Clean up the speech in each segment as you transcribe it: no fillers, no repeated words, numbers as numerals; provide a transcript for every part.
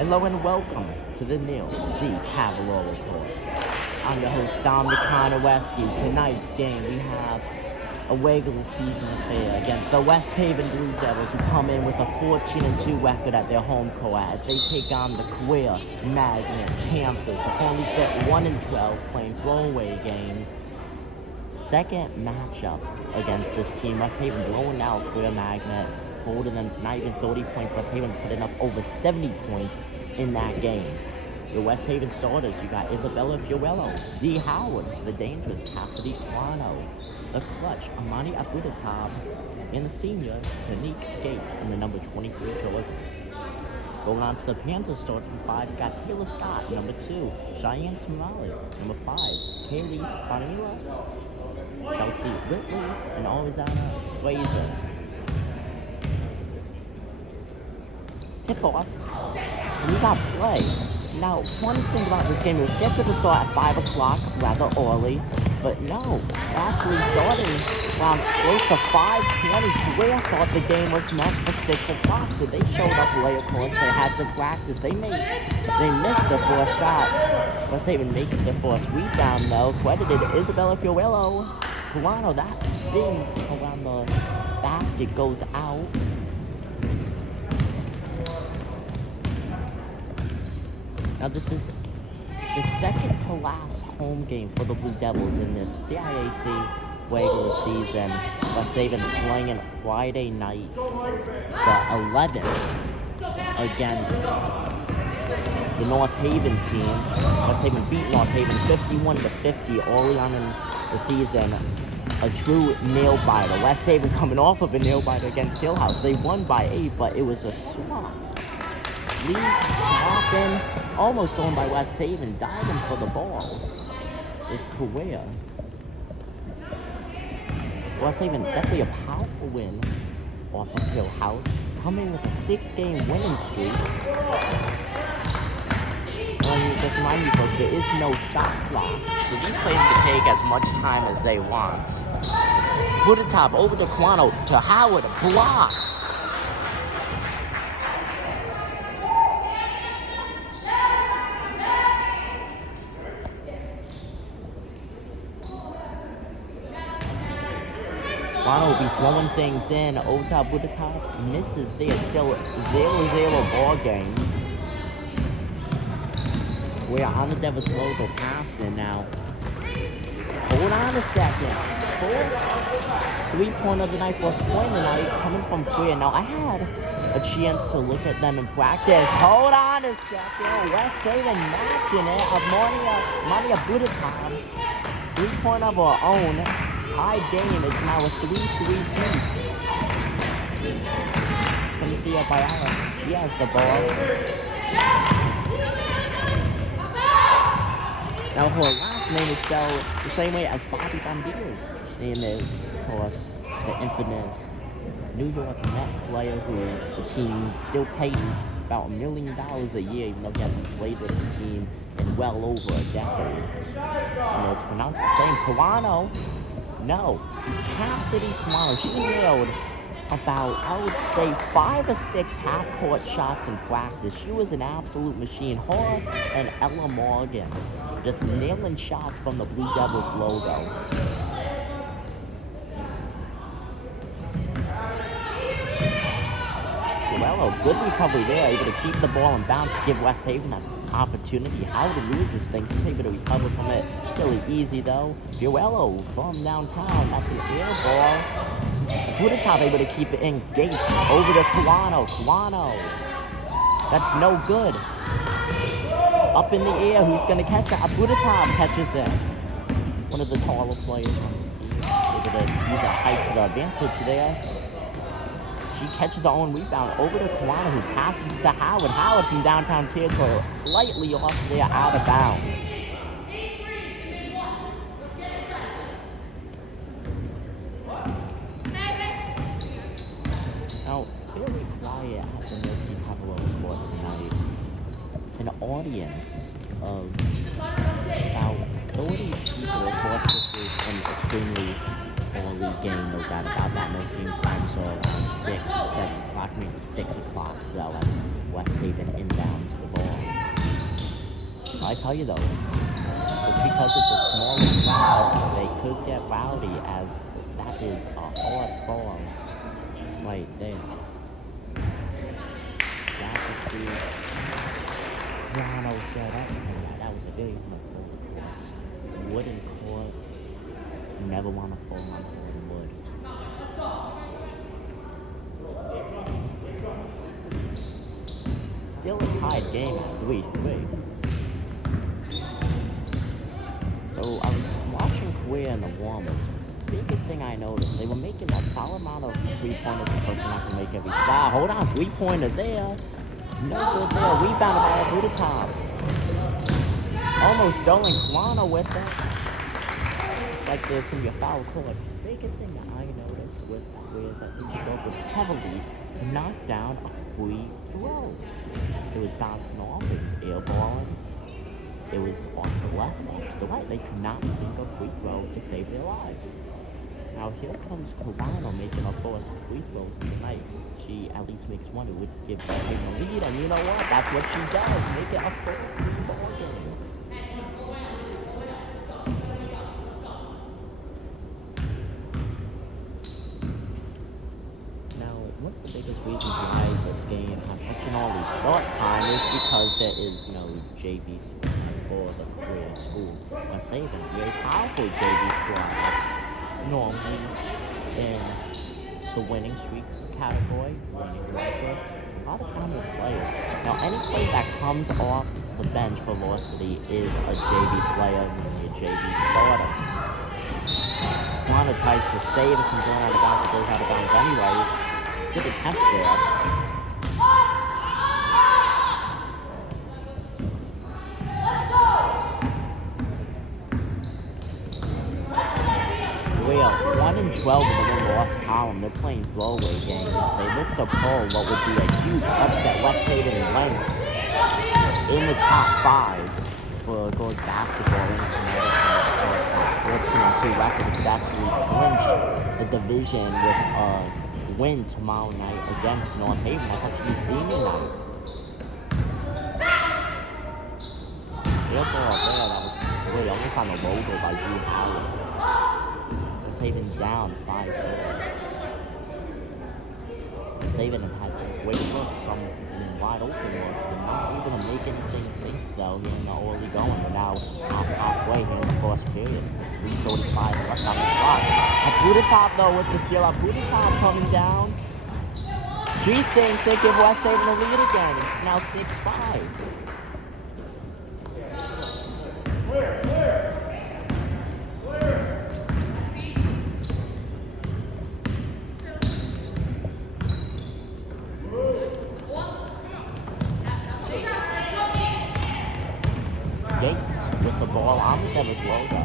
Hello and welcome to the Neil C. Cavallaro Report. I'm your host, Dominic Conowesky. Tonight's game, we have a regular season affair against the West Haven Blue Devils, who come in with a 14-2 record at their home court as they take on the Queer Magnet Panthers, who currently sit 1-12, playing throwaway games. Second matchup against this team, West Haven blowing out Queer Magnet, holding them to not even 30 points. West Haven putting up over 70 points in that game. The West Haven starters, you got Isabella Fiorello, D. Howard, the dangerous Cassidy Quano, the clutch Amani Abudatab, and the senior Tanique Gates in the number 23 jersey. Going on to the Panthers starting five, you got Taylor Scott, number 2, Cheyenne Smiley, number 5, Kaylee Bonilla, Chelsea Whitley, and Arizona Fraser. Tip-off, we got play. Now, one thing about this game, it was scheduled to start at 5 o'clock, rather early, but no, actually starting around close to 5:20. Where I thought the game was meant for 6 o'clock, so they showed up late, of course. They had to practice. They missed the first shot. West Haven makes the first rebound, though. Credited Isabella Fiorello. Quano, that spins around the basket, goes out. Now, this is the second to last home game for the Blue Devils in this CIAC regular season. West Haven playing it Friday night, the 11th, against the North Haven team. West Haven beat North Haven 51-50 early on in the season. A true nail-biter. West Haven coming off of a nail-biter against Hillhouse. They won by 8, but it was a swamp. Lee swapping, almost owned by West Haven, diving for the ball. Is Correa. West Haven definitely a powerful win off of Hillhouse, coming with a 6-game winning streak. Just remind you folks, there is no shot clock, so these plays can take as much time as they want. Budatop over to Quano, to Howard, blocked. Quano will be throwing things in. Ota Budatop misses there. Still 0-0 ball game. We're on the Devils logo passing now. Hold on a second. Fourth 3-point of the night, first point of the night, coming from Queer. Now, I had a chance to look at them in practice. Hold on a second. West Haven matching it. Amani Abudatab. 3-point of our own. High game. It's now a 3-3 piece. Cynthia Bayala, she has the ball. Now her last name is spelled the same way as Bobby Bondia's name is, of course, the infamous New York Mets player who the team still pays about $1 million a year, even though he hasn't played with the team in well over a decade. You know, it's pronounced the same. Quano. No, Cassidy Quano, she nailed about, I would say, 5 or 6 half-court shots in practice. She was an absolute machine. Her and Ella Morgan just nailing shots from the Blue Devils logo. Well, good recovery there, able to keep the ball in bounds, give West Haven an opportunity. Howard loses things, he's able to recover from it. Really easy though. Fiorello from downtown, that's an air ball. Budatop able to keep it in. Gates over to Quano. Quano, that's no good. Up in the air, who's gonna catch it? Budatop catches it. One of the taller players on the team, able to use that height to the advantage there. She catches her own rebound over to Quano, who passes it to Howard. Howard from downtown territory, slightly off there, out of bounds. Now, fairly quiet at the Mercy Cavallaro Court tonight. An audience of about 30 people, of course, this is an extremely poorly game, no doubt about that. Most game times are around 6, 7 o'clock, maybe 6 o'clock, though, as West Haven inbounds the ball. I tell you, though, just because it's a smaller crowd, they could get rowdy, as that is a hard fall right there. Glad to see Ronald get up. That was a big one, of course. Wooden court. You never want to fall on wood. Still a tied game at 3-3. So I was watching Korea in the warm-ups. Biggest thing I noticed, they were making a solid amount of three-pointers. Of course, we're not going to make every shot. Hold on, three-pointer there. No good there. Rebounded by Budakov. Almost stolen. Toronto with it. It's like there's going to be a foul call. Biggest thing that I noticed with Korea is that they struggled heavily to knock down a free throw. It was bouncing off. It was airballing. It was off to the left, off to the right. They could not sink a free throw to save their lives. Now here comes Corano making a force of free throws tonight. She at least makes one. It would give them a lead, and you know what? That's what she does. Make it a full ball game. Now, one of the biggest reasons why this game has such an early start time is because there is no JV for the Korean school. I say that very powerful JV squad that's normally in the winning streak category, winning record. A lot of dominant players. Now, any player that comes off the bench for varsity is a JV player, a JV starter. Squanna tries to save it from going out of bounds, it goes out of bounds anyways. Good attempt there. Real 1 and 12 in the win-loss column. They're playing throwaway games. They look to pull what would be a huge upset. West Haven and Lens in the top 5 for girls basketball in Connecticut. 14-2 record could actually clinch the division with a win tomorrow night against North Haven. That's actually senior night. Real ball there. That was 3, almost on the logo by Drew Howard. Haven down 5-4. Haven has had some great looks, some wide open looks. They're not able to make anything sink though here in the early going. They're now past halfway here in the first period. 3:35 left on the clock. Budakov though with the steal. Budakov coming down. She sinks it, give West Haven the lead again. It's now 6-5. Gates with the ball on the Devils logo.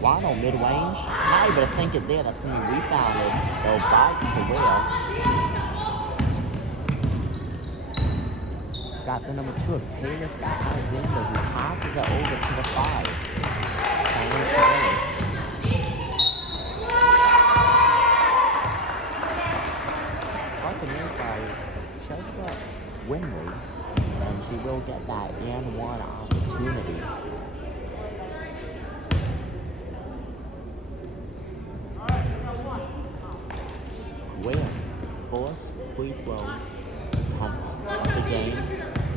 Wano mid-range. Not able to sink it there. That's going to be rebounded though by Correa. Got the number 2 of Taylor Scott Alexander, who passes it over to the 5. Hard to make by Chelsea Winley. And she will get that and one opportunity. Where force free throw attempt of the game.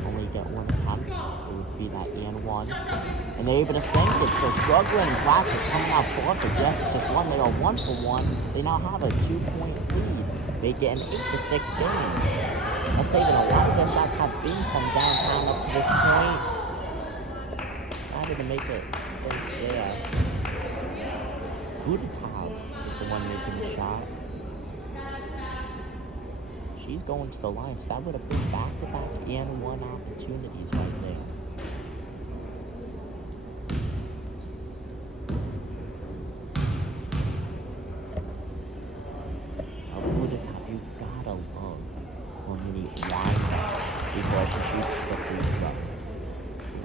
Only get one attempt. It would be that and one. And they're able to sink it. So struggling in practice, coming out perfect. Yes, it's just one. They are 1 for 1. They now have a 2-point lead. They get an 8-6 game. Let's say that a lot of their shots have been from downtown up to this point. Trying to make it safe there. Budakov is the one making the shot. She's going to the line, so that would have been back-to-back and one opportunities right there. You gotta love when you need line before she shoots the free throw.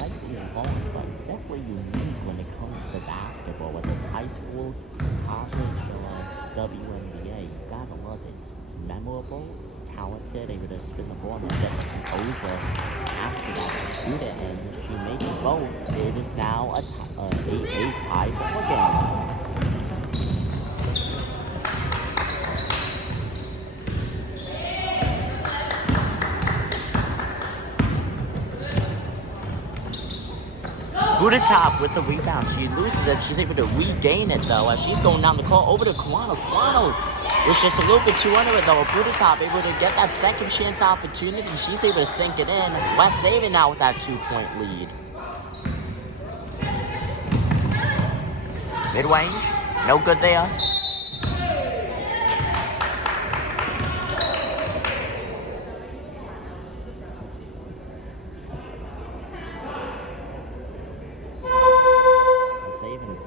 slightly involved, but it's definitely unique when it comes to basketball, whether it's high school, college, or WNBA. You gotta love it. It's memorable, it's talented, able to spin the ball and get composure after that to shoot it, and she makes both. It is now a 8-8 tie ball game. Buddha top with the rebound. She loses it. She's able to regain it though as she's going down the court over to Kawano. Kawano was just a little bit too under it though. Buddha top able to get that second chance opportunity. She's able to sink it in. West Haven now with that 2-point lead. Mid-range, no good there.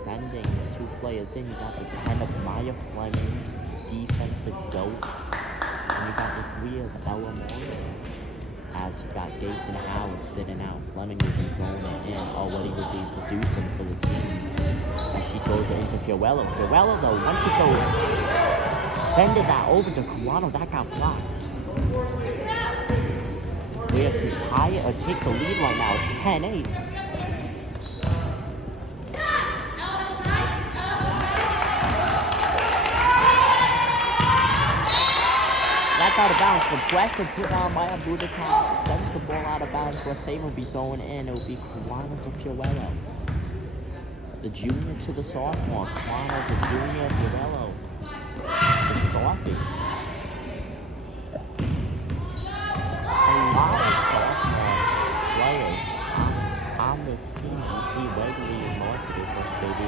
Sending 2 players in. You got the 10 of Maya Fleming, defensive dope, and you got the 3 of Ella Moore. As you got Gates and Howard sitting out, Fleming would be throwing it in, or what he would be producing for the team. As she throws it into Fiorello. Fiorello though went to go sending that over to Kawano. That got blocked. We have to tie it or take the lead right now. It's 10-8. That's out of bounds. The pressure put on by Abudakar sends the ball out of bounds. West Haven will be throwing it in. It will be Kawano to Fiorello. The junior to the sophomore. Kawano, the junior, Fiorello. The softie. A lot of sophomore players on this team. You see Wegley and Morrissey, of course, JD.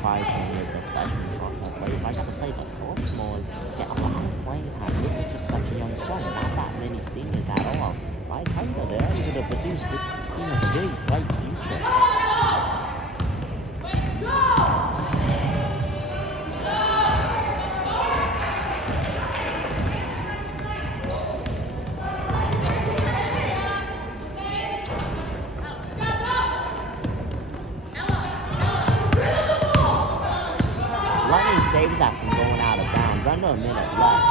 Probably with the freshman sophomore players. I gotta say, the sophomores get a lot of playing time. This is just such a young squad. Not that many seniors at all. By the time they're able to produce, this team has a very bright future. Saves that from going out of bounds. Under a minute left.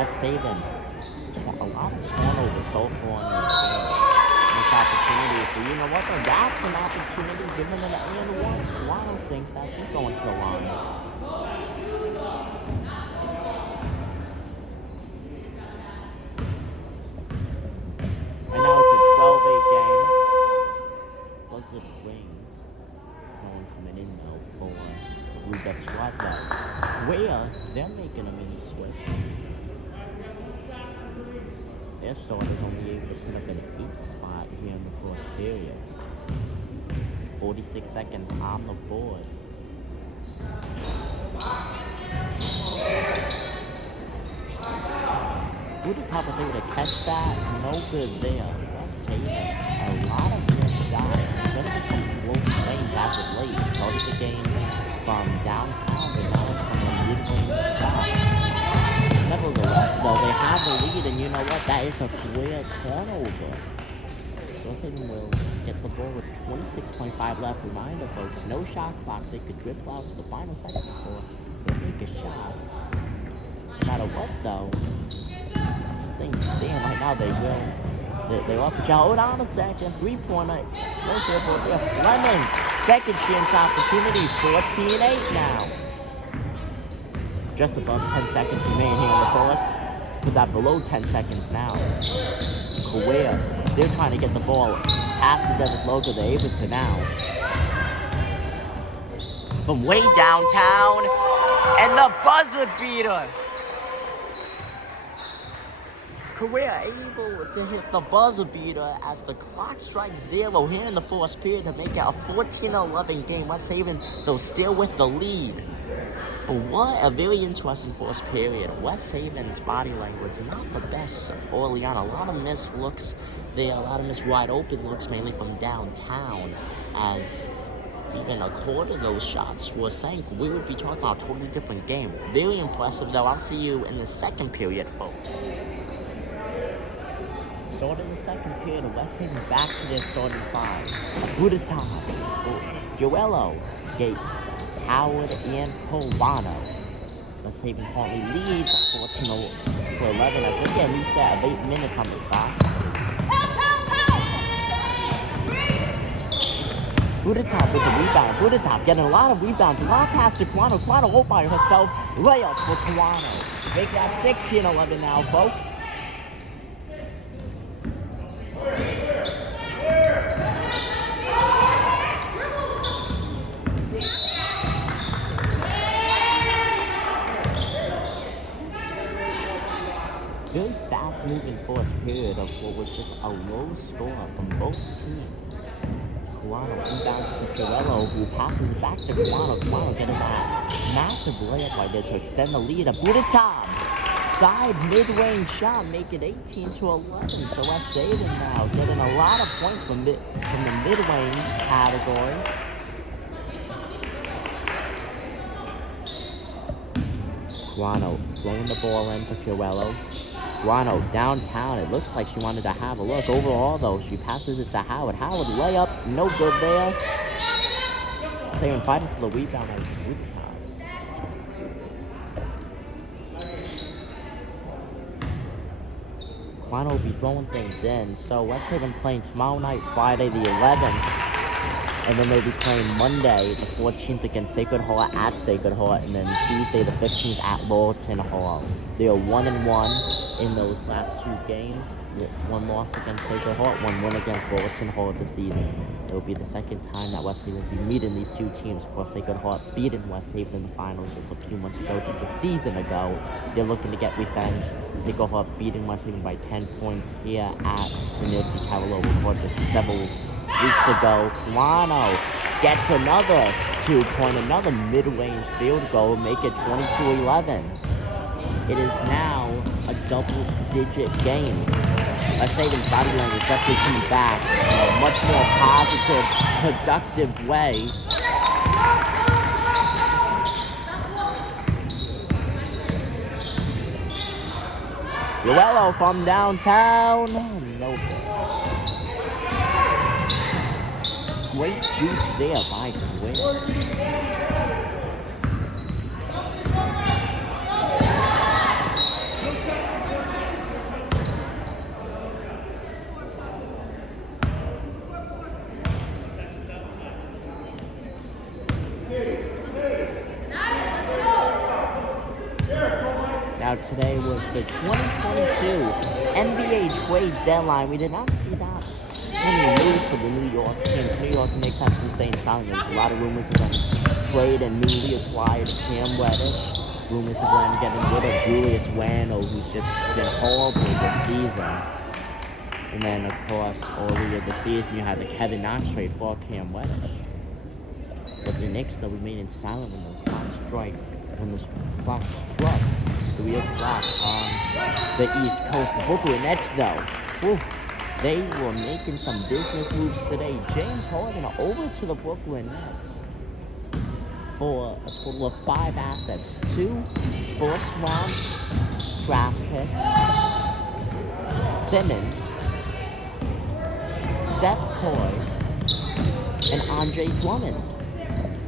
West Haven got a lot of turnovers so far in this game. This opportunity for, you know what, though? That's an opportunity. Giving it an and one. Kawano sinks that. She's going to the line. And now it's a 12-8 game. What's it rings? No one coming in though for the Blue Duck squad though. Where they're making a mini switch. Their starters only able to put up an 8 spot here in the first period. 46 seconds on the board. Budapest was able to catch that. No good there. West Haven. A lot of good shots. It's going to become close range as of late. We started the game from downtown, but now it's from the mid-range shots. Nevertheless, though, they have the lead, and you know what? That is a clear turnover. West Haven will get the ball with 26.5 left. Reminder, folks, no shot clock. They could dribble out to the final second before they make a shot. No matter what, though, things stand right now. They will. They left the job. Hold on a second. 3-pointer. No circle there. Fleming. Second chance opportunity. 14-8 now. Just above 10 seconds remain here in the first. Put that below 10 seconds now. Correa. They're trying to get the ball past the Desert Logo. They're able to now. From way downtown. And the buzzer beater. Correa able to hit the buzzer beater as the clock strikes 0 here in the first period to make it a 14-11 game. West Haven, though, still with the lead. But what a very interesting first period. West Haven's body language, not the best early on. A lot of missed looks there, a lot of missed wide open looks, mainly from downtown, as even a quarter of those shots were sank. We would be talking about a totally different game. Very impressive, though. I'll see you in the second period, folks. start of the second period, West Haven back to their starting five. Budata, Joello, Gates, Howard, and Colvano. West Haven currently leads 14-11 as they get a new set of 8 minutes on the clock. Budata with the rebound. Budata getting a lot of rebounds. A lot of pass to Kawano. Kawano all by herself. Layup for Kawano. Make that 16-11 now, folks. Very fast-moving first period of what was just a low score from both teams. As Kawano inbounds to Fiorello, who passes it back to Kawano. Kawano getting that massive layup right there to extend the lead. A Budata side mid-range shot, make it 18-11. So West Haven now getting a lot of points from the mid-range category. Kawano throwing the ball into Fiorello. Kawano downtown. It looks like she wanted to have a look. Overall, though, she passes it to Howard. Howard layup, no good there. They're fighting for the rebound. Kawano will be throwing things in. So West Haven playing tomorrow night, Friday the 11th. And then they'll be playing Monday the 14th against Sacred Heart at Sacred Heart. And then Tuesday the 15th at Laurelton Hall. They are 1-1 in those last two games. One loss against Sacred Heart, one win against Laurelton Hall this season. It will be the second time that West Haven will be meeting these two teams. Of course, Sacred Heart beating West Haven in the finals just a few months ago, just a season ago. They're looking to get revenge. Sacred Heart beating West Haven by 10 points here at the Nancy Carolo Court just several weeks ago. Kawano gets another 2-point, another mid-range field goal, make it 22-11. It is now a double-digit game. West Haven's body language definitely coming back in a much more positive, productive way. Joello from downtown. No good. Great juice there by Quinn. Now today was the 2022 NBA trade deadline. We did not see that many news for the New York Knicks. New York Knicks have some insane signing. There's a lot of rumors of them trade and newly acquired Cam Reddish. Rumors of them getting rid of Julius Randle, who's just been horrible this season. And then, of course, earlier this season, you had the Kevin Knox trade for Cam Reddish. But the Knicks, though, remaining silent when the clock struck 3 o'clock on the East Coast. The Brooklyn Nets, though, they were making some business moves today. James Harden over to the Brooklyn Nets for a total of 5 assets. 2 first-round draft picks, Simmons, Seth Curry, and Andre Drummond.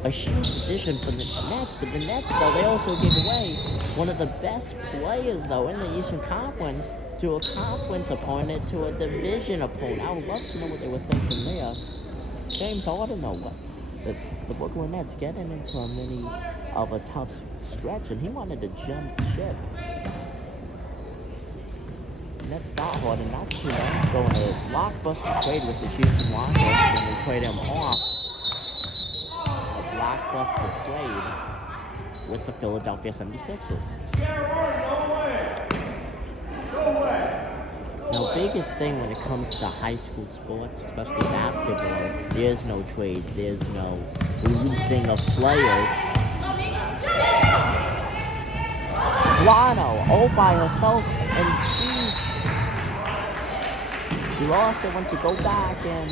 A huge addition for the Nets, but the Nets, though, they also gave away one of the best players, though, in the Eastern Conference to a conference opponent, to a division opponent. I would love to know what they were thinking there. James Harden, though, what the Brooklyn Nets getting into a mini of a tough stretch, and he wanted to jump ship. Nets got Harden, not too long, going a blockbuster trade with the Houston Rockets, and they trade him off. Blockbuster trade with the Philadelphia 76ers. Now, biggest thing when it comes to high school sports, especially basketball, there's no trades, there's no releasing of players. Guano all by herself, and she lost and went to go back and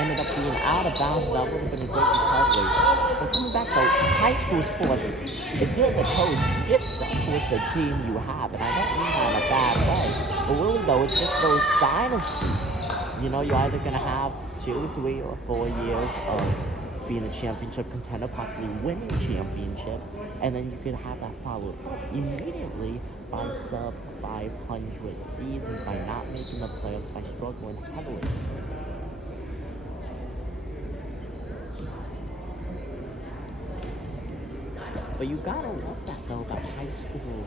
ended up being out of bounds. That would have been a great recovery. But coming back though, high school sports, if you're the coach, you're stuck with the team you have. And I don't mean that in a bad way. But really though, it's just those dynasties. You know, you're either going to have 2, 3, or 4 years of being a championship contender, possibly winning championships, and then you could have that followed immediately by sub 500 seasons, by not making the playoffs, by struggling heavily. But you gotta love that though about high school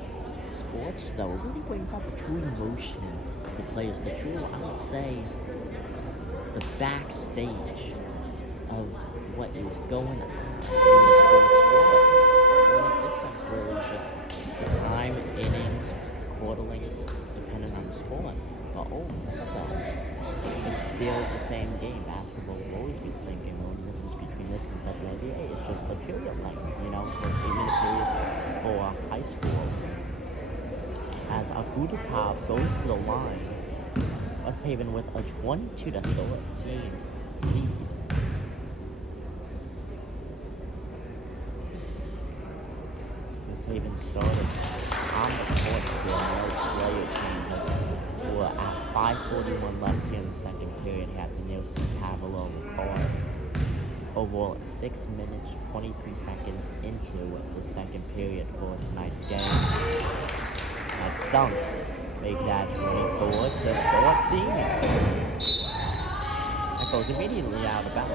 sports though. It really brings out the true emotion of the players, the true, I would say, the backstage of what is going on in the sports world. The only difference really is just the time, innings, quarter length, depending on the sport. But overall, it's still the same game. Basketball will always be the same game. The only difference between this and WNBA is just the period length. You know, there's 8-minute periods for high school. As Abudatov goes to the line, West Haven with a 22-13 lead. West Haven started on the court still, no player changes. We're at 5:41 left here in the second period. He had the Nielsen Cavalo record. Overall, 6 minutes, 23 seconds into the second period for tonight's game. That's sunk. Make that 24-14. That goes immediately out of bounds.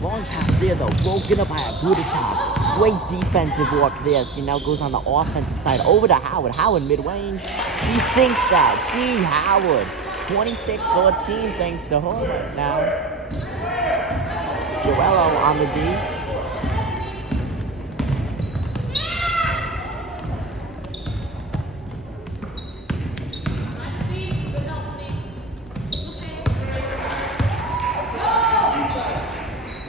Long pass there though, broken up by Abudatov. Great defensive work there. She now goes on the offensive side over to Howard. Howard mid-range. She sinks that. D. Howard. 26-14 thanks to her now. Joello on the D.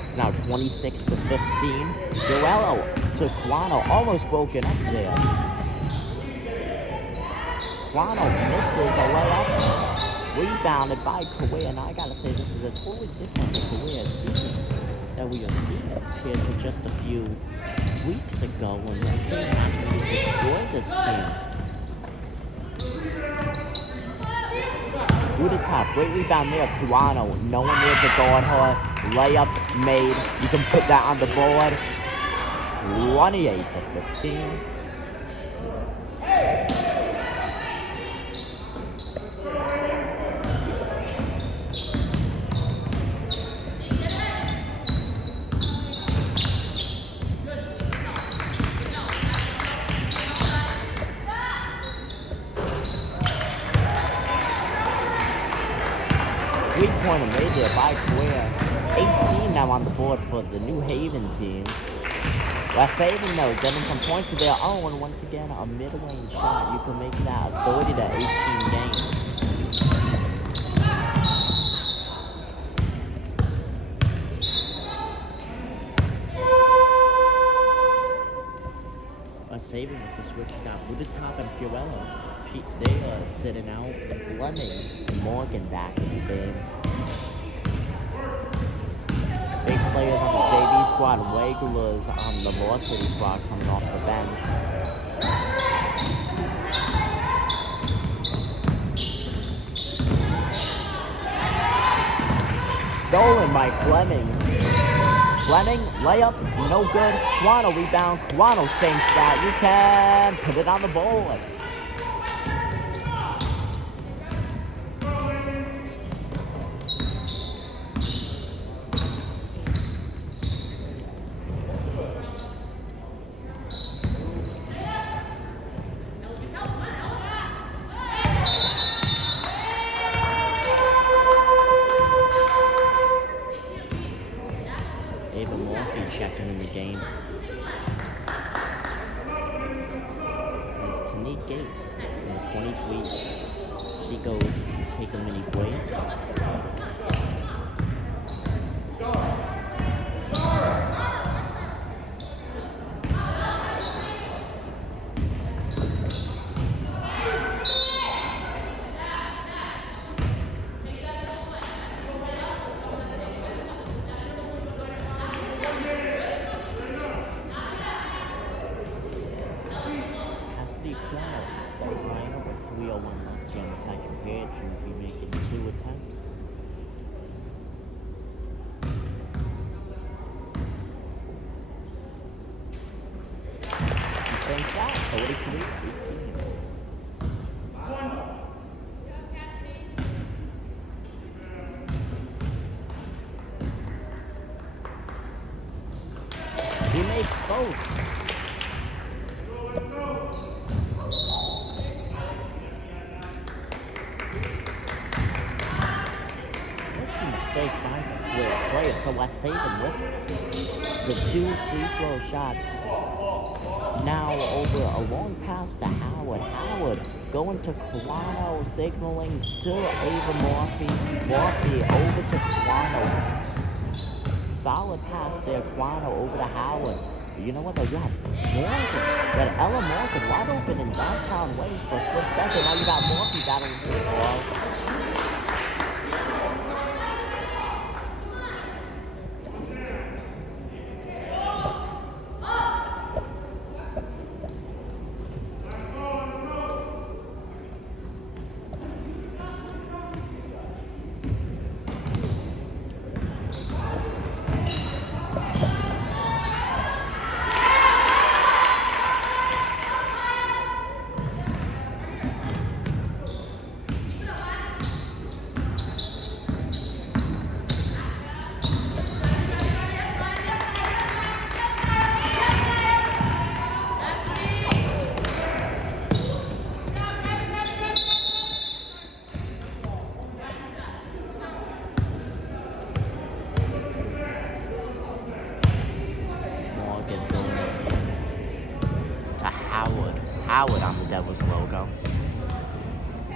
It's now 26-15. Joello to Quano. Almost broken up there. Quano misses a layup. Rebounded by Korea, and I gotta say this is a totally different Korea team that we are seeing compared to just a few weeks ago when we were seeing absolutely destroy this team. Udatop, great rebound there, Kuano, no one there to guard her, layup made, you can put that on the board, 28-15. Three-pointer made there by Korea. 18 now on the board for the New Haven team. West Haven though, getting some points of their own. Once again, a mid-range shot. You can make that a 30-18 game. West Haven with the switch got Udatop and Fiorello. They are sitting out Fleming and Morgan back in the game. Big players on the JV squad, regulars on the varsity squad coming off the bench. Stolen by Fleming. Fleming, layup, no good. Quano rebound. Quano sinks that. You can put it on the board. Checking in the game. There's Tanique Gates, number 23. She goes to take a mini break. that, 43-18. He makes both. Rookie mistake by the player, so West Haven with the 2 free throw shots. Now over a long pass to Howard. Howard going to Quano, signaling to Ava Morphy. Morphy over to Quano. Solid pass there, Quano over to Howard. You know what though? You have Morgan. You had Ella Morgan wide open in downtown Wayne for a split second. Now you got Morphy battling for the ball. Howard on the Devils logo.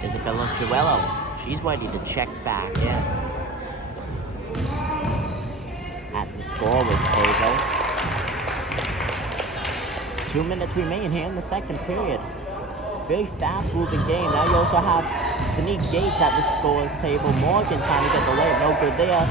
Isabella Fiorello, she's ready to check back in at the scorer's table. 2 minutes remain here in the second period. Very fast-moving game. Now you also have Tanique Gates at the scorer's table. Morgan trying to get the layup, no good there.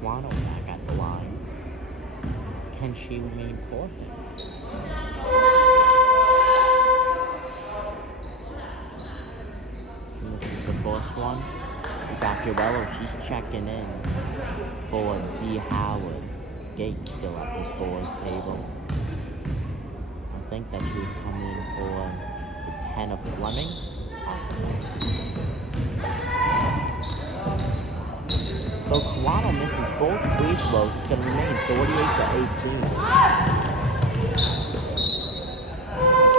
Quano back at the line. Can she remain perfect? And this is the first one. We got Fiorello, she's checking in for D. Howard. Gates still at the scorer's table. I think that she would come in for the 10 of Fleming, possibly. So Quano misses both free throws. It's going to remain 48-18.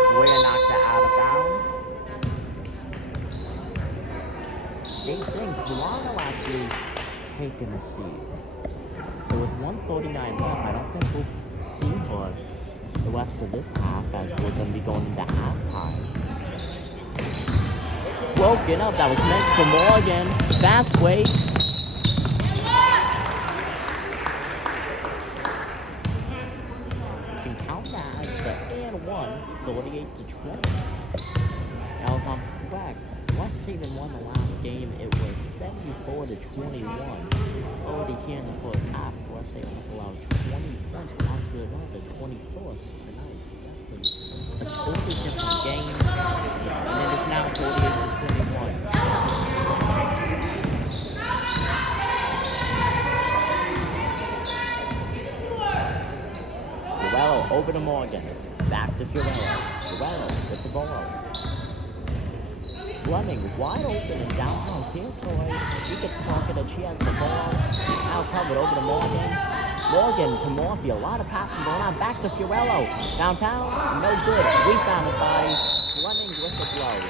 Square knocks it out of bounds. Gates in. Quano actually taking a seat. So with 1:39 left, I don't think we'll see her the rest of this half as we're going to be going into halftime. Broken up. That was meant for Morgan. Fast break. You can count that as the and 48-20. Now if I'm correct, West Haven won the last game. It was 74-21. Already here in the first half, West Haven has allowed 20 points, possibly one of the 21st tonight. So definitely a totally different game. And it is now 48-21. Fiorello over to Morgan. Back to Fiorello. Fiorello with the ball. Fleming wide open in downtown territory. She gets talking that she has the ball. Now covered over to Morgan. Morgan to Morphy. A lot of passing going on. Back to Fiorello. Downtown. No good. Rebounded by Fleming with the blows.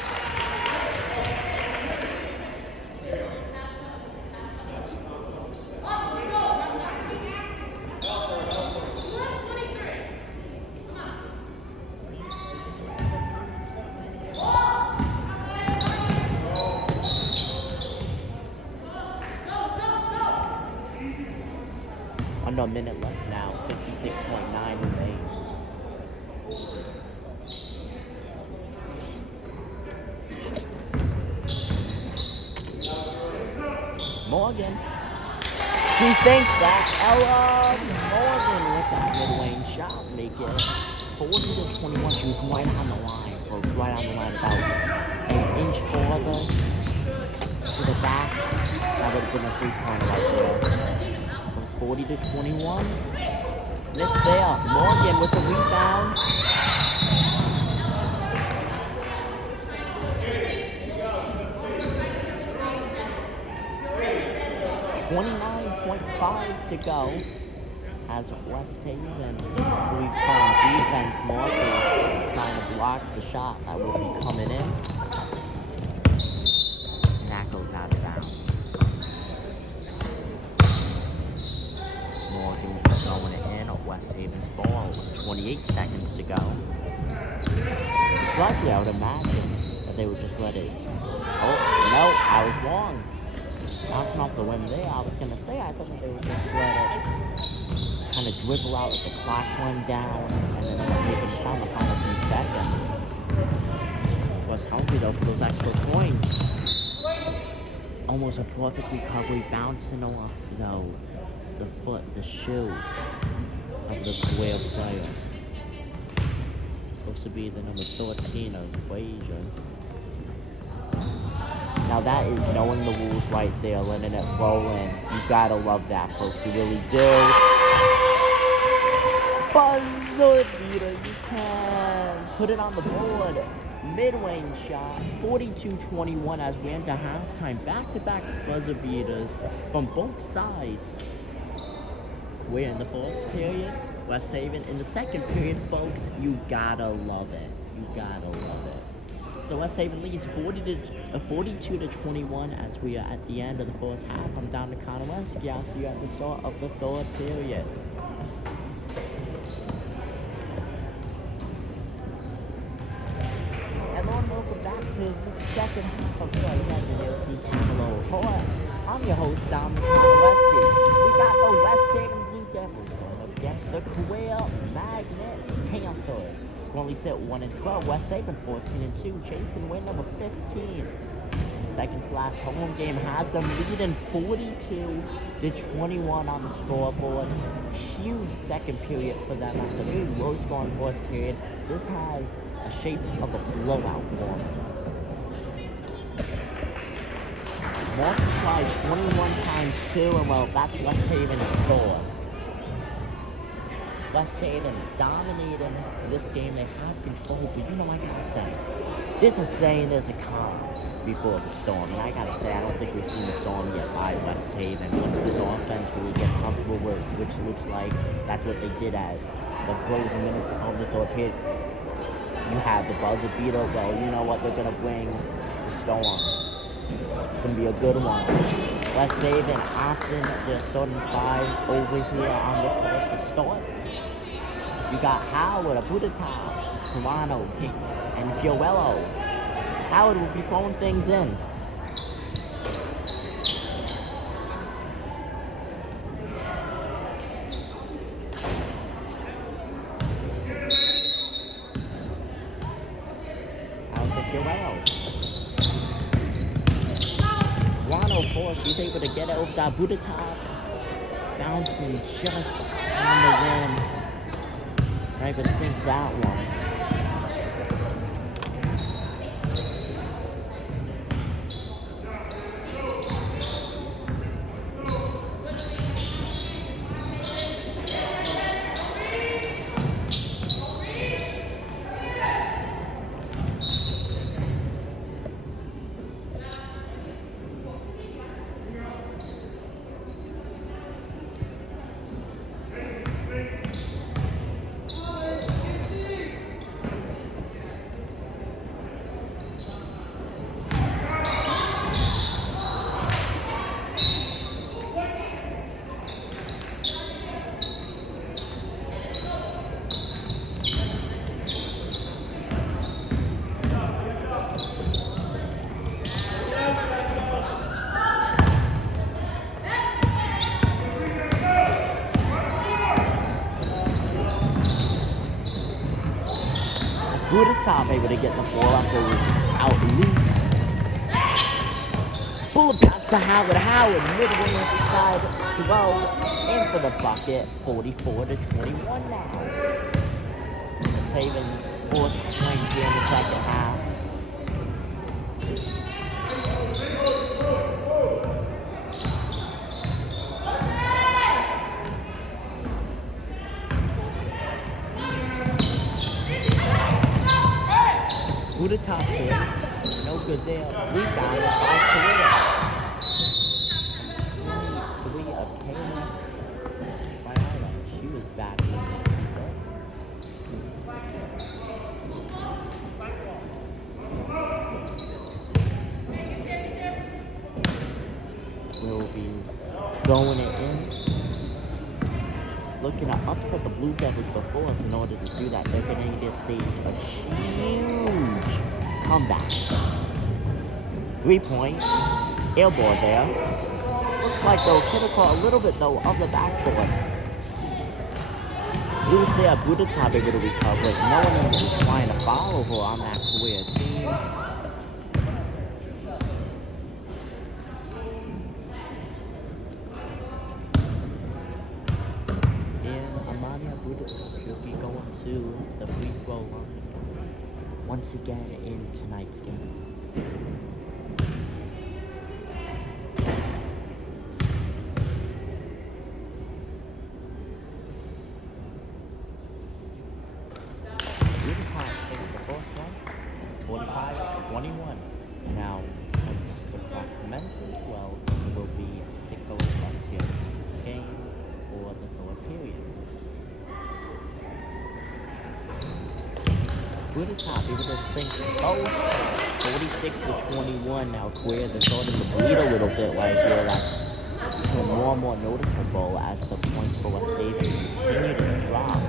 Under a minute left now, 56.9 remains. Morgan She sinks that. Ella Morgan with that mid-range shot. Make it 40-21. She was right on the line. Folks, right on the line. About an inch further to the back. That would have been a three-pointer right there. From 40-21. Missed there. Morgan with the rebound. 29.5 to go as West Haven, we've playing defense more, trying to block the shot that will be coming in. And that goes out of bounds. Morgan throwing it in at West Haven's ball with 28 seconds to go. It's likely I would imagine that they would just let it. Oh, no, I was wrong. Bouncing off the rim there, I was going to say, I thought that they would just let it kind of dribble out as the clock went down, and then they would make a shot in the final few seconds. Was hungry though for those extra points. Almost a perfect recovery, bouncing off though the shoe of the square player. Supposed to be the number 13 of Frazier. Now that is knowing the rules right there, letting it roll in. You gotta love that, folks. You really do. Buzzer beater, you can put it on the board. Mid-range shot, 42-21 as we enter halftime. Back-to-back buzzer beaters from both sides. We're in the first period. West Haven in the second period, folks. You gotta love it. You gotta love it. So West Haven leads 42-21 as we are at the end of the first half. I'm down to Konowski. I'll see you at the start of the third period. Hello and welcome back to the second half of play. I'm your host, Dominic Konowski. We got the West Haven Blue Devils going up against the Quail Magnet Panthers. Currently sit 1-12. West Haven 14-2. Chasing win number 15. Second to last home game has them leading 42-21 on the scoreboard. Huge second period for them after a very low scoring first period. This has a shape of a blowout for them. Multiply 21 times 2, and well, that's West Haven's score. West Haven dominating this game. They have control, but you know, I gotta say, there's a saying, there's a calm before the storm. And I gotta say, I don't think we've seen the storm yet by West Haven. Once this offense really gets comfortable with, which looks like that's what they did at the closing minutes of the third period. You have the buzzer beater. Well, you know what? They're gonna bring the storm. It's gonna be a good one. West Haven opting their starting 5 over here on the court to start. You got Howard, Abudata, Toronto, Gates, and Fiorello. Howard will be throwing things in. Howard to Fiorello. Toronto, of course, he's able to get it over to Abudata. Bouncing just on the rim. I even think that one. Good top, able to get the ball after it was out loose. Bullet pass to Howard. Howard, mid-range side throw. In for the bucket. 44-21 now. The Sabins forced points here in the second half. Who the top here? No good there. Rebound by Korea. 3 of Kayla. She was back in the keeper. Will be going it in. Looking to upset the Blue Devils before us. In order to do that, they're going to need to stage a huge comeback. 3-point. Air ball there. Looks like they'll hit a little bit though of the backboard. It was there, Budata able to recover it. No one was trying to follow her on that career team. She'll be going to the free throw line once again in tonight's game. Utah takes the first one, 45-21. Now, once the clock commences, well, it will be 6:00 left here in this game for the third period. Good top, able to sink both. 46-21 now. Queer, they're starting to bleed a little bit right here. That's becoming more and more noticeable as the points for West Haven continue to drop.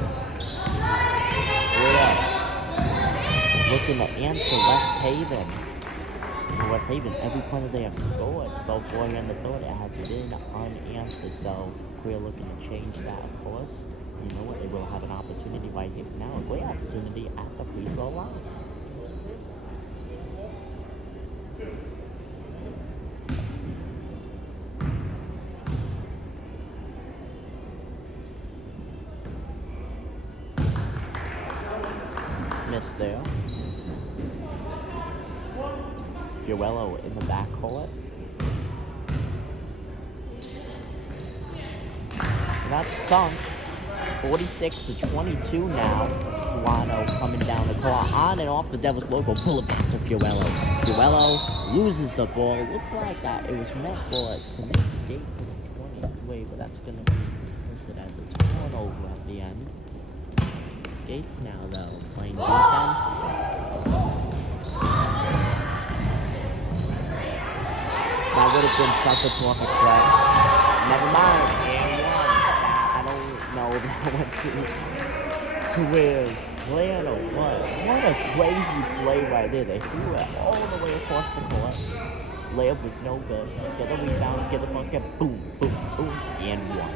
Queer looking to answer West Haven. For West Haven, every point that they have scored so far here in the third, it has been unanswered. So Queer looking to change that, of course. You know what? They will have an opportunity right here now. A great opportunity at the free throw line. Missed there. Fiorello in the backcourt. That's sunk. 46-22 now. Guano coming down the court, on and off the Devils logo. Bullet back to Fiorello. Fiorello loses the ball. It looked like that it was meant for it to make Gates in the 20th way, but that's going to be listed as a turnover at the end. Gates now, though, playing defense. That would have been such a perfect play. Never mind. No, that went to Careers plan or what? What a crazy play right there. They threw it all the way across the court. Layup was no good. Get the rebound, get the bucket, boom, boom, boom, and one.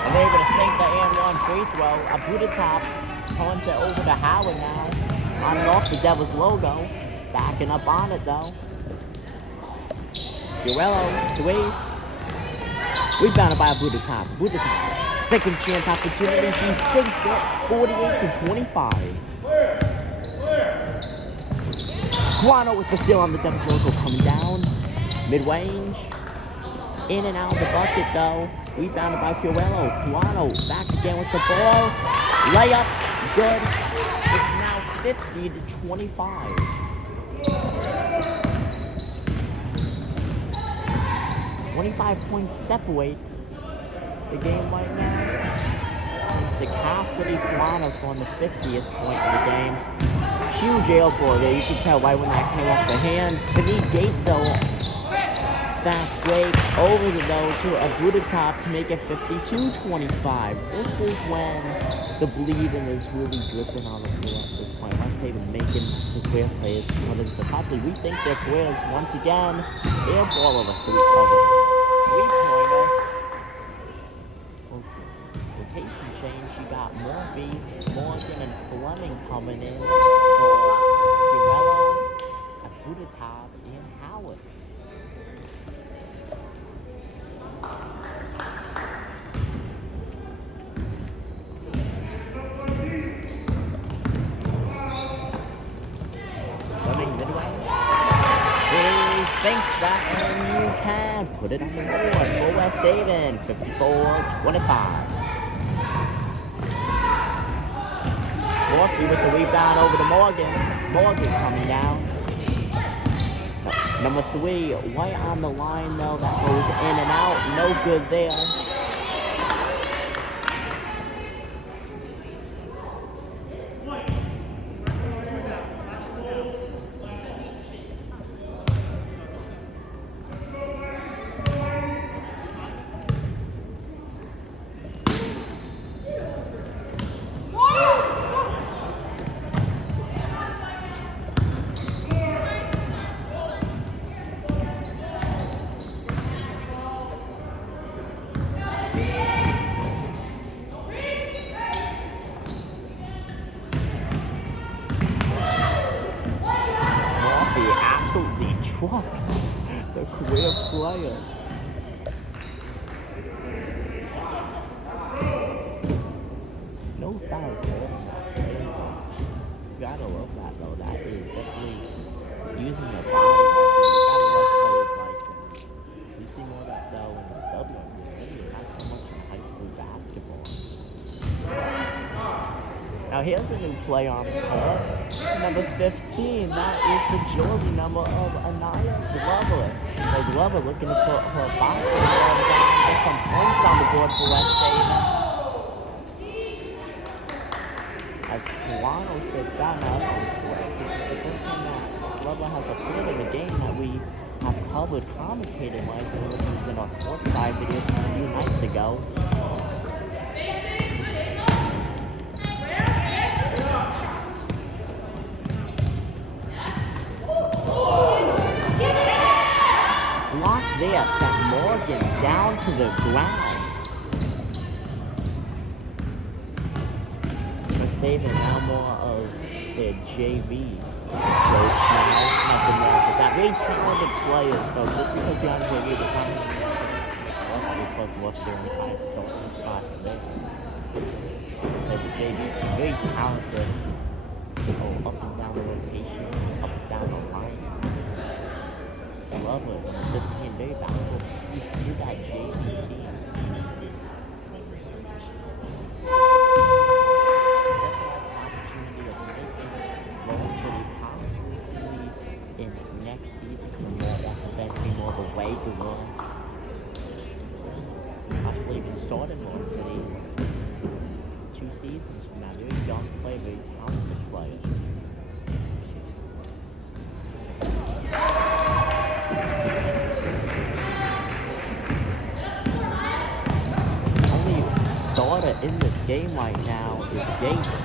And they're able to sink the and one free throw. Abuditop turns it over to Howard now. On and off the Devils logo. Backing up on it though. Fiorello, 3. Rebounded by Budata. Second chance opportunity. She sinks it. 48-25. Guano with the steal on the Devils logo coming down. Mid-range. In and out of the bucket though. Rebounded by Fiorello. Guano back again with the ball. Layup. Good. It's now 50-25. 25 points separate the game right now. It's Cassidy Guano scoring the 50th point of the game. Huge air ball there. You can tell right when that came off the hands. Tanique Gates though, fast break over the nose to a Budata to make it 52-25. This is when the bleeding is really dripping on the floor at this point. West Haven making the career players starting to possibly rethink their careers once again. Air ball of a three-pointer. We'll rotation change. You got Murphy, Morgan, and Fleming coming in for Guerrero, Abudatab, and Howard. Fleming midway. He sinks that, and you can put it on the board for West Haven, 54-25. Gorky with the rebound over to Morgan. Morgan coming down. Number 3, White on the line though. That goes in and out. No good there. Absolutely trucks the career player. No foul there. You gotta love that though. That is definitely using your body right there. You gotta love players like that. You see more of that though in the Dublin league. Not so much in high school basketball. Now here's a new player on the court. Number 15, that is the jersey number of Anaya Glover. So Glover looking to put her boxing gloves on, get some points on the board for West Haven. As Toronto sits out on the court, this is the first time that Glover has a field in the game that we have covered commentating-wise. We were looking at our courtside video a few nights ago. Block there sent Morgan down to the ground. We're saving now more of their JV coach now. Nothing more with that. Really talented players, folks. Just because you're on JV does not mean you're supposed to in the highest starting spots there. So the JV team very talented. Go up and down the rotation, up and down the line. Glover, number 15, very valuable piece to that JV team. In next season, that's be more of a regular. Possibly even start in North City 2 seasons from now. Very young player, very talented player. Only starter in this game right now is Gates.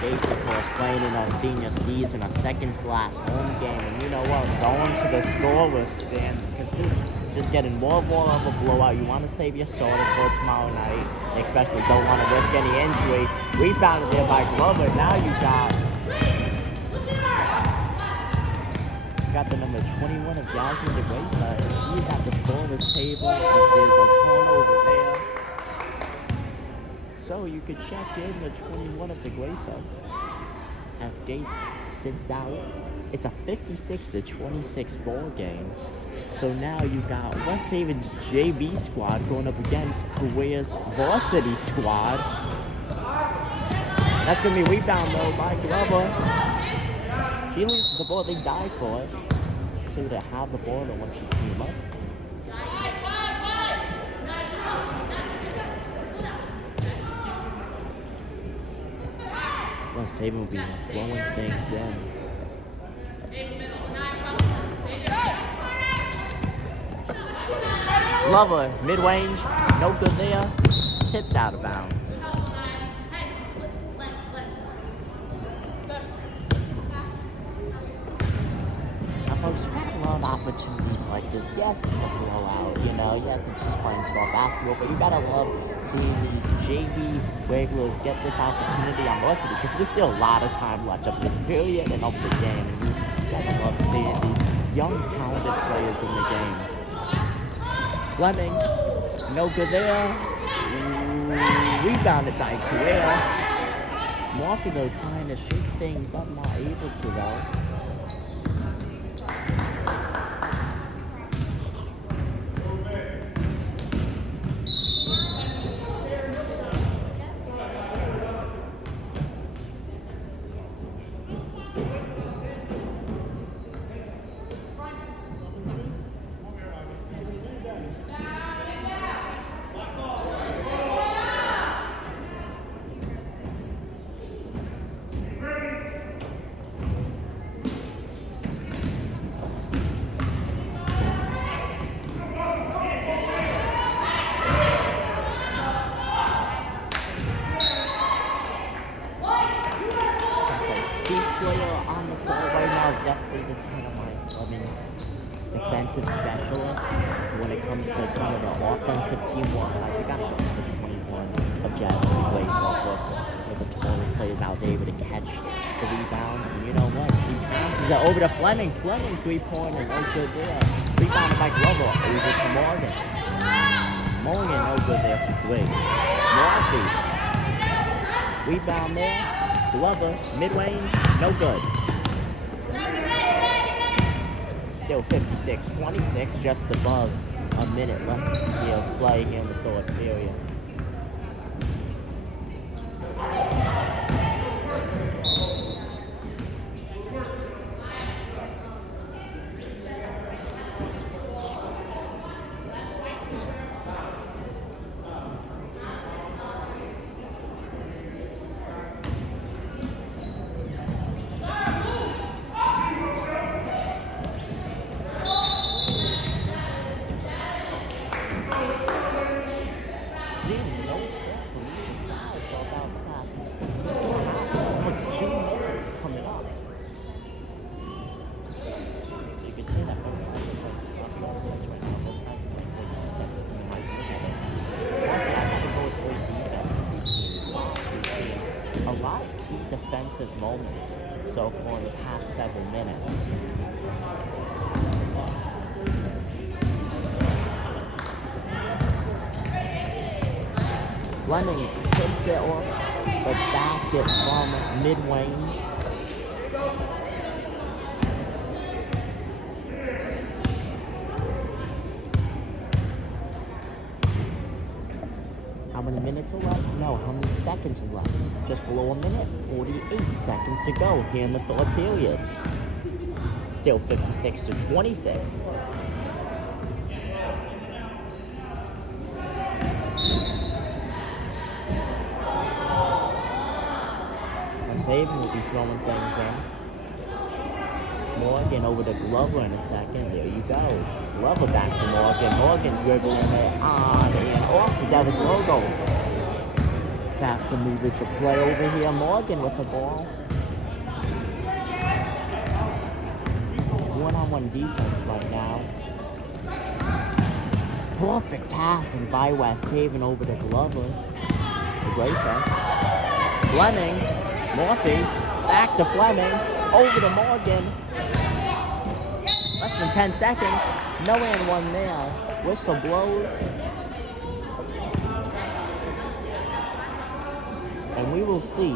Gates, of course, playing in our senior season, our second to last home game. And you know what? Going to the scoreless stand because this is just getting more and more of a blowout. You want to save your starters for tomorrow night. You especially don't want to risk any injury. Rebounded there by Glover. Now you got the number 21 of Jasmine DeGracia. She's at the scoreless table as there's a turnover there. So you could check in the 21 of the Grace as Gates sits out. It's a 56-26 ball game. So now you got West Haven's JV squad going up against Career's varsity squad. That's going to be rebound though by Glover. She loses the ball, they die for it. So to have the ball once she came up. West Haven will be throwing things in. Glover, mid-range, no good there. Tipped out of bounds. Now folks, you gotta love love opportunities like this. Yes, it's a blowout, you know. Yes, it's just playing small basketball, but you gotta love seeing these JV regulars get this opportunity on varsity because there's still a lot of time left of this period and of the game. And you gotta love seeing these young, talented players in the game. Fleming, no good there. Rebounded by Correa. Murphy, though, trying to shake things up, not able to, though. Player on the floor right now, definitely the defensive specialist. When it comes to kind of the offensive teamwork, I think I'm going for 21 of Jasmine Blaze off us. With the 20 players out there able to catch the rebounds. And you know what? She passes it over to Fleming. Fleming 3-pointer, no good there. Rebounded by Glover over to Morgan. Morgan, no good there for three. Murphy. Rebound there. Glover, mid-range, no good. Still 56-26, just above a minute left here of play here in the third period. Defensive moments so far in the past 7 minutes. Fleming tips it off the basket from mid-range. How many minutes are left? No, how many seconds are left? Just below a minute. 48 seconds to go here in the third period. Still 56-26. Saban will be throwing things in. Morgan over to Glover in a second. There you go. Glover back to Morgan. Morgan dribbling it on and off the Devils logo. Faster mover to play over here. Morgan with the ball. One-on-one defense right now. Perfect passing by West Haven over to Glover. The Gracer. Fleming. Murphy. Back to Fleming. Over to Morgan. Less than 10 seconds. No and one there. Whistle blows. And we will see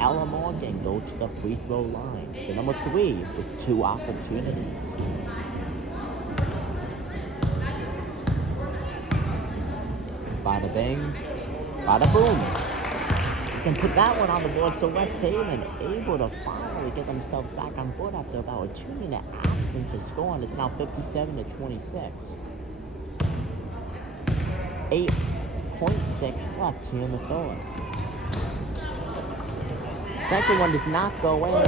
Ella Morgan go to the free throw line. The number 3 with 2 opportunities. Bada bing. Bada boom. Can put that one on the board, so West Haven able to finally get themselves back on board after about a 2-minute absence of scoring. It's now 57-26. 8.6 left here in the third. Second one does not go in.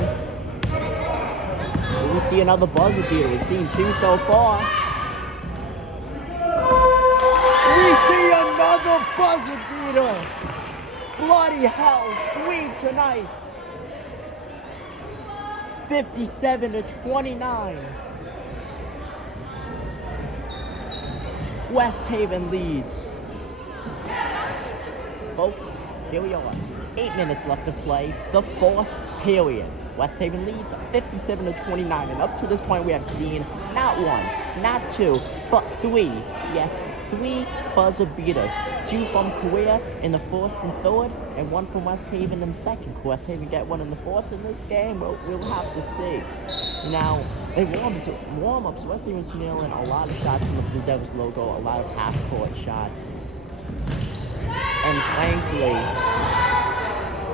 We see another buzzer beater. We've seen 2 so far. We see another buzzer beater. Bloody hell, 3 tonight. 57-29. West Haven leads. Folks, here we are. 8 minutes left to play the fourth period. West Haven leads 57-29, and up to this point we have seen not one, not two, but three. Yes, 3 buzzer beaters. 2 from Korea in the first and third, and 1 from West Haven in the second. Could West Haven get one in the fourth in this game? Well, we'll have to see. Now, in warm-ups, West Haven's nailing a lot of shots from the Blue Devils logo, a lot of half-court shots. And frankly,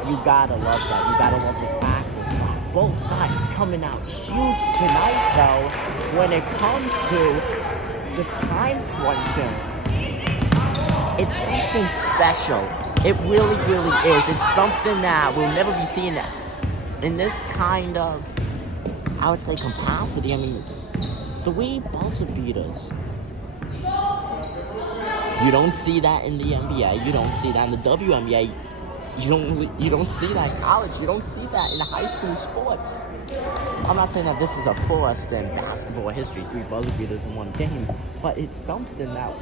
you gotta love that. You gotta love the practice. Both sides coming out huge tonight, though, when it comes to just time crunching. It's something special. It really, really is. It's something that we'll never be seeing in this kind of, I would say, capacity. I mean, 3 buzzer beaters. You don't see that in the NBA. You don't see that in the WNBA. You don't see that in college. You don't see that in high school sports. I'm not saying that this is a first in basketball history, 3 buzzer beaters in one game, but it's something that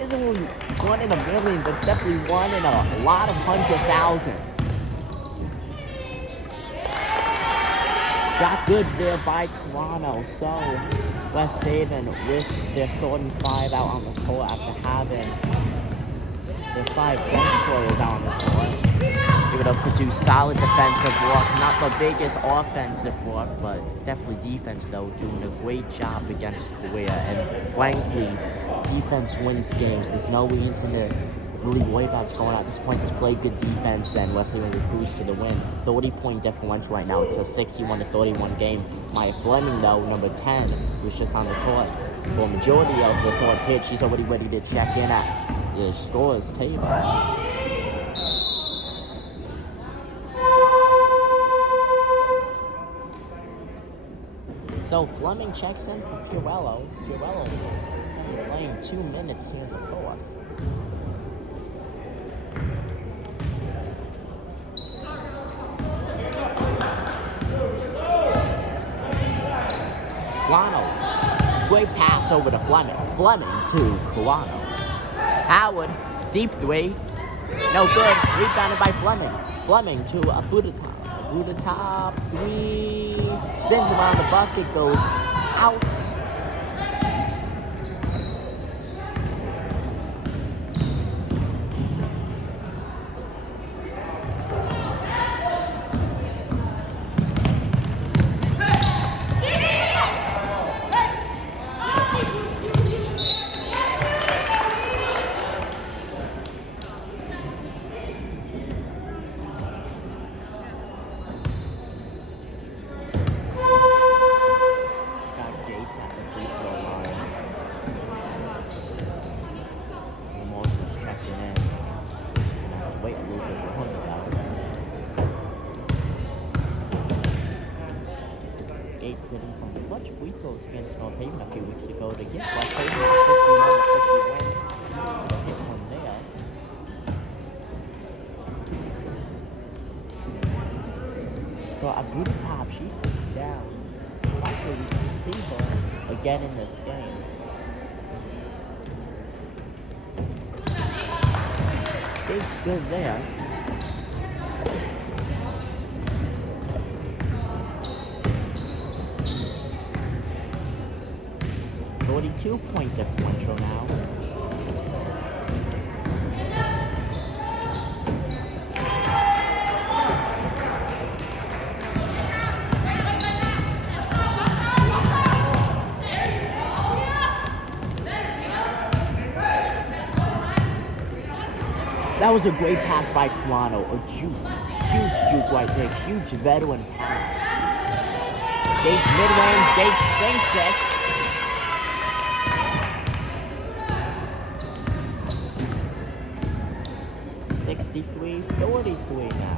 isn't really 1 in a million, but it's definitely 1 in a lot of 100,000. Shot good there by Toronto. So West Haven with their starting 5 out on the court after having their 5 bench players out on the court. Able to produce solid defensive work, not the biggest offensive work, but definitely defense though, doing a great job against Korea. And frankly, defense wins games. There's no reason to really worry about what's going on at this point. Just play good defense and West Haven will cruise to the win. 30-point differential right now. It's a 61-31 game. Maya Fleming though, number 10, was just on the court for a majority of the third pitch. She's already ready to check in at the scorer's table. So Fleming checks in for Fiorello. Fiorello playing 2 minutes here in the fourth. Toronto. Great pass over to Fleming. Fleming to Toronto. Howard, deep 3. No good. Rebounded by Fleming. Fleming to Abudata. Abudata, 3. Spins around the bucket, goes out. Hitting some clutch free throws against North Haven a few weeks ago to get West Haven a 51-50 win. Hit from there. So Abudata, she sits down. Likely we can see her again in this game. Big's good there. 42-point differential now. That was a great pass by Toronto. A juke. Huge juke right there. Huge veteran pass. Gates mid-range. Gates sinks it. 63-43 now.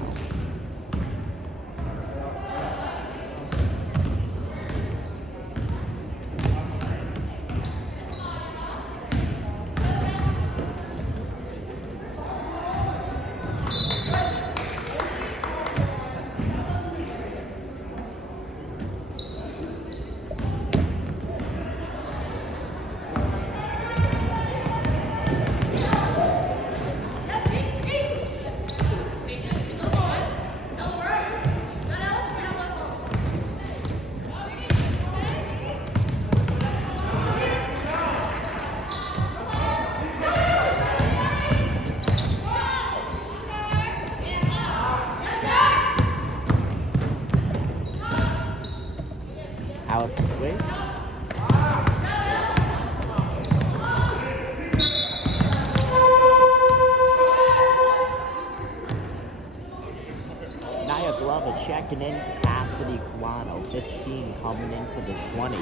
checking in for Cassidy Quano. 15 coming in for the 20.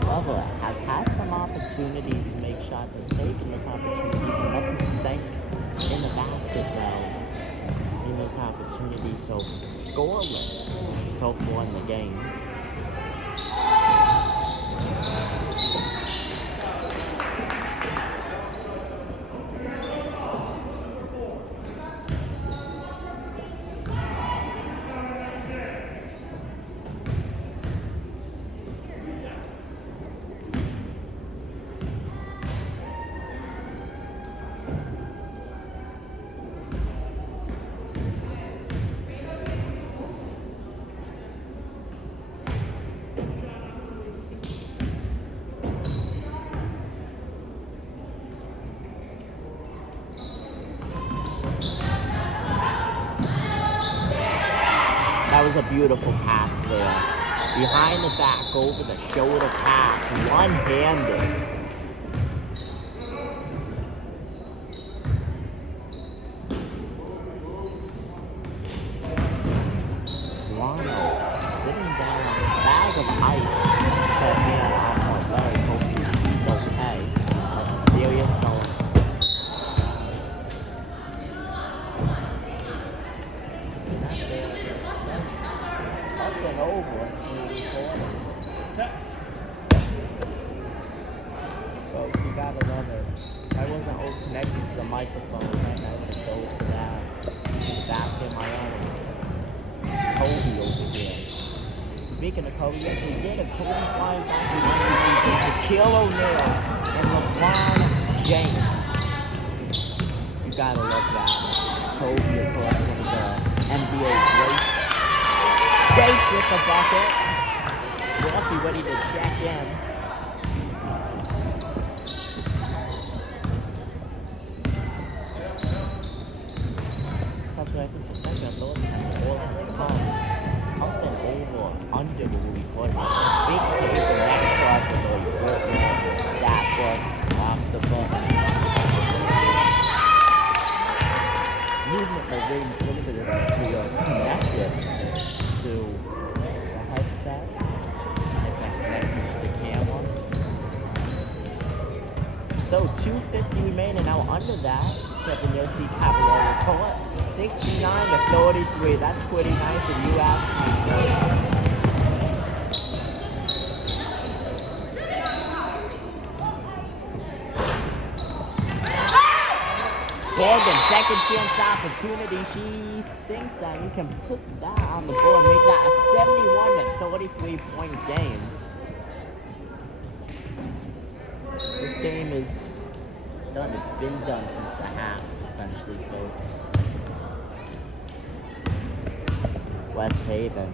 Glover has had some opportunities to make shots, has taken those opportunities, but nothing sank in the basket though. In those opportunities, so scoreless so far in the game. That was a beautiful pass there. Behind the back, over the shoulder pass, one-handed. Toronto sitting down on a bag of ice. That man on the leg, hoping he's okay. Nothing serious going. Over folks, you gotta love it. I wasn't all connected to the microphone, and I would go for that. Back in my own. Kobe over here. Speaking of Kobe, yes, we did a Kobe flying back to Shaquille O'Neal and LeBron James. You gotta love that. Kobe, of course, one of the NBA greats. Gates with the bucket. Lucky ready to check in. That's what I think the second thought all has come. Something over, under what we recorded. Big table next to us with a report man, stat book, master book. Movement that really limited us to connected to the headset. It's connected to the camera. So 250 remaining. Now under that, Kevin Yossi Cavallaro Court, 69-33. That's pretty nice if you ask me. Morgan, second chance opportunity. She sinks that. You can put that on the board, make that a 71-33 point game. This game is done. It's been done since the half, essentially, folks. West Haven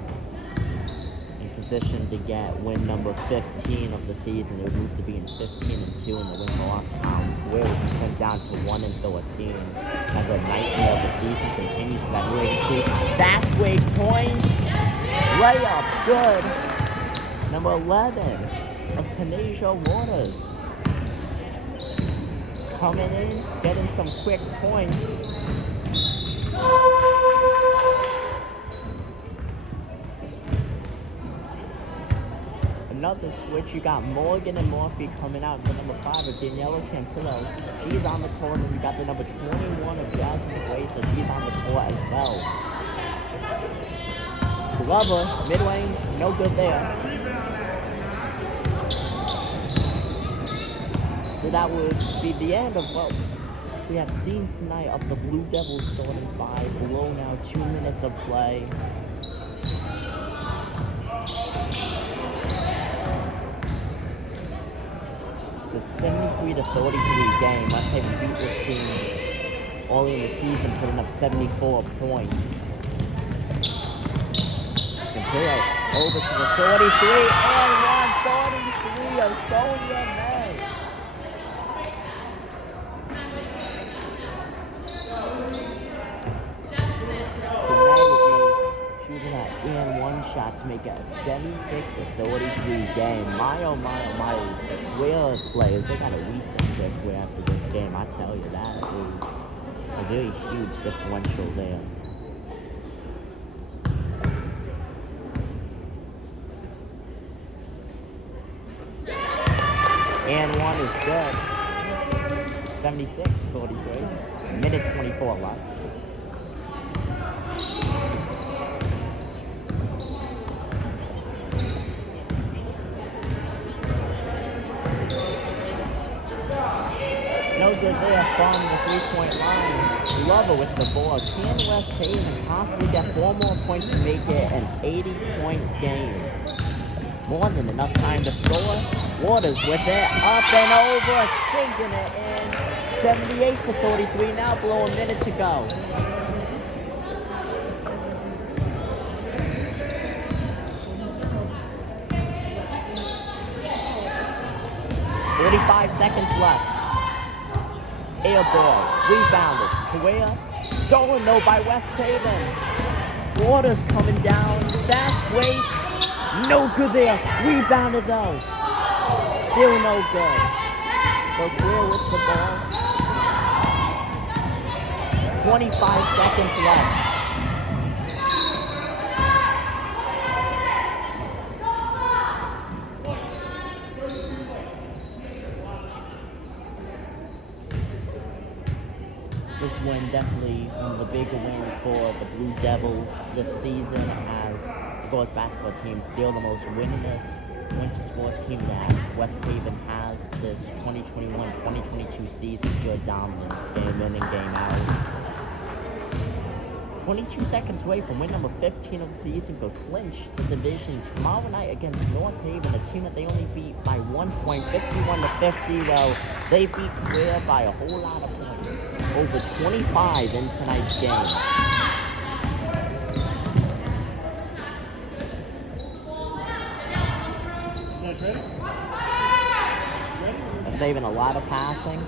in position to get win number 15 of the season. They would move to being 15-2 in the win-loss count. Where would be sent down to 1-13 as a nightmare of the season continues for that New Haven School. Fast break points, layup, good. Number 11 of Tanisha Waters coming in, getting some quick points. Another switch, you got Morgan and Murphy coming out for number 5 of Daniela Cantillo. She's on the court, and you got the number 21 of Jasmine Gray, so she's on the court as well. Glover, mid-range, no good there. So that would be the end of what we have seen tonight of the Blue Devils starting 5. Below now 2 minutes of play. It's a 73-33 game. Let's say we beat this team early in the season, putting up 74 points. Cantillo over to the 33 and 133 of Sonia May. And one shot to make it a 76-33 game. My oh my, real players, they got a weekend trip after this game. I tell you that. It was A very huge differential there. And one is good. 76-43. Minute 24 left. No good there from the three-point line. Glover with the ball. Can West Haven possibly get 4 more points to make it an 80-point game? More than enough time to score. Waters with it. Up and over. Sinking it in. 78-33. Now below a minute to go. 45 seconds left. Air ball, rebounded. Correa, stolen though by West Haven. Waters coming down, fast break, no good there. Rebounded though, still no good. So Correa with the ball. 25 seconds left. This win definitely one of the bigger wins for the Blue Devils this season, as the girls basketball team still the most winningest winter sports team that West Haven has this 2021-2022 season. Pure dominance, game in and game out. 22 seconds away from win number 15 of the season to clinch the division tomorrow night against North Haven, a team that they only beat by 1 point, 51-50. Well, they beat Correa by a whole lot of points. Over 25 in tonight's game. They're saving a lot of passing.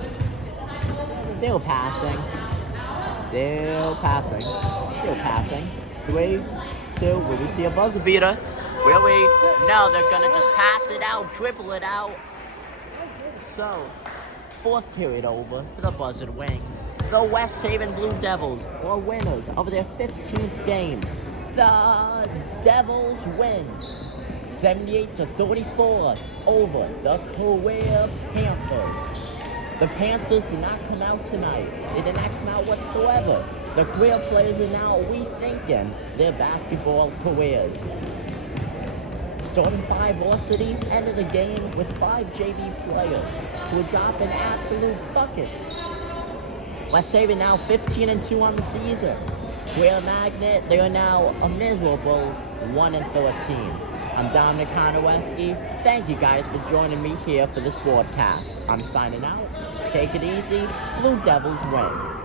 Still passing. Still passing. Still passing. 3, 2, will we see a buzzer beater? Will we? No, they're gonna just pass it out, dribble it out. So, 4th period over, the buzzard wings. The West Haven Blue Devils are winners of their 15th game. The Devils win 78-34 over the Correa Panthers. The Panthers did not come out tonight. They did not come out whatsoever. The Correa players are now rethinking their basketball careers. Starting 5 varsity, end of the game with 5 JV players who are dropping absolute buckets. West Haven now 15-2 on the season. Correa Magnet, they are now a miserable 1-13. I'm Dominic Konoweski. Thank you guys for joining me here for this broadcast. I'm signing out. Take it easy. Blue Devils win.